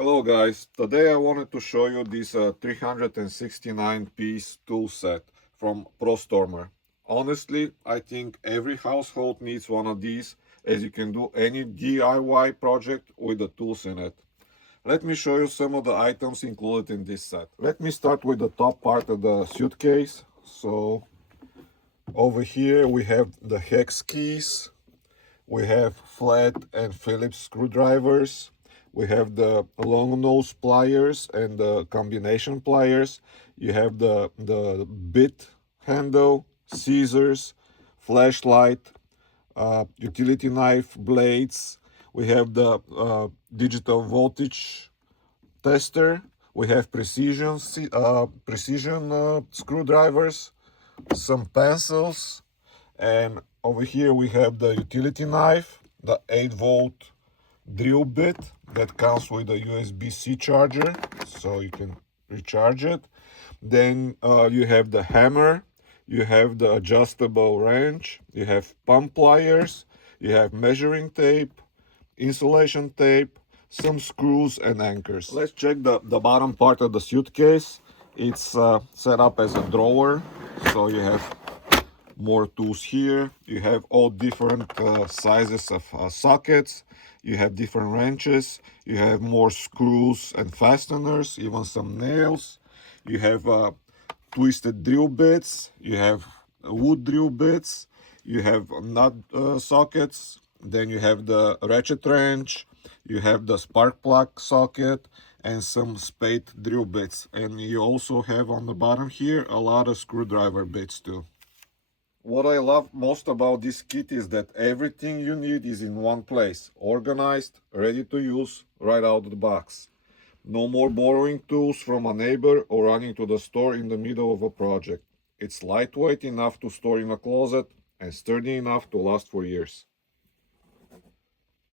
Hello guys, today I wanted to show you this 369 piece tool set from Prostormer. Honestly, I think every household needs one of these, as you can do any DIY project with the tools in it. Let me show you some of the items included in this set. Let me start with the top part of the suitcase. So over here we have the hex keys. We have flat and Phillips screwdrivers. We have the long nose pliers and the combination pliers. You have the bit handle, scissors, flashlight, utility knife blades. We have the digital voltage tester. We have precision screwdrivers, some pencils, and over here we have the utility knife, the 8-volt drill bit that comes with a USB-C charger, so you can recharge it. Then you have the hammer, you have the adjustable wrench, you have pump pliers, you have measuring tape, insulation tape, some screws and anchors. Let's check the bottom part of the suitcase. It's set up as a drawer, so you have more tools here. You have all different sizes of sockets. You have different wrenches. You have more screws and fasteners, even some nails. You have twisted drill bits. You have wood drill bits. You have nut sockets. Then you have the ratchet wrench. You have the spark plug socket and some spade drill bits. And you also have on the bottom here a lot of screwdriver bits too. What I love most about this kit is that everything you need is in one place, organized, ready to use, right out of the box. No more borrowing tools from a neighbor or running to the store in the middle of a project. It's lightweight enough to store in a closet and sturdy enough to last for years.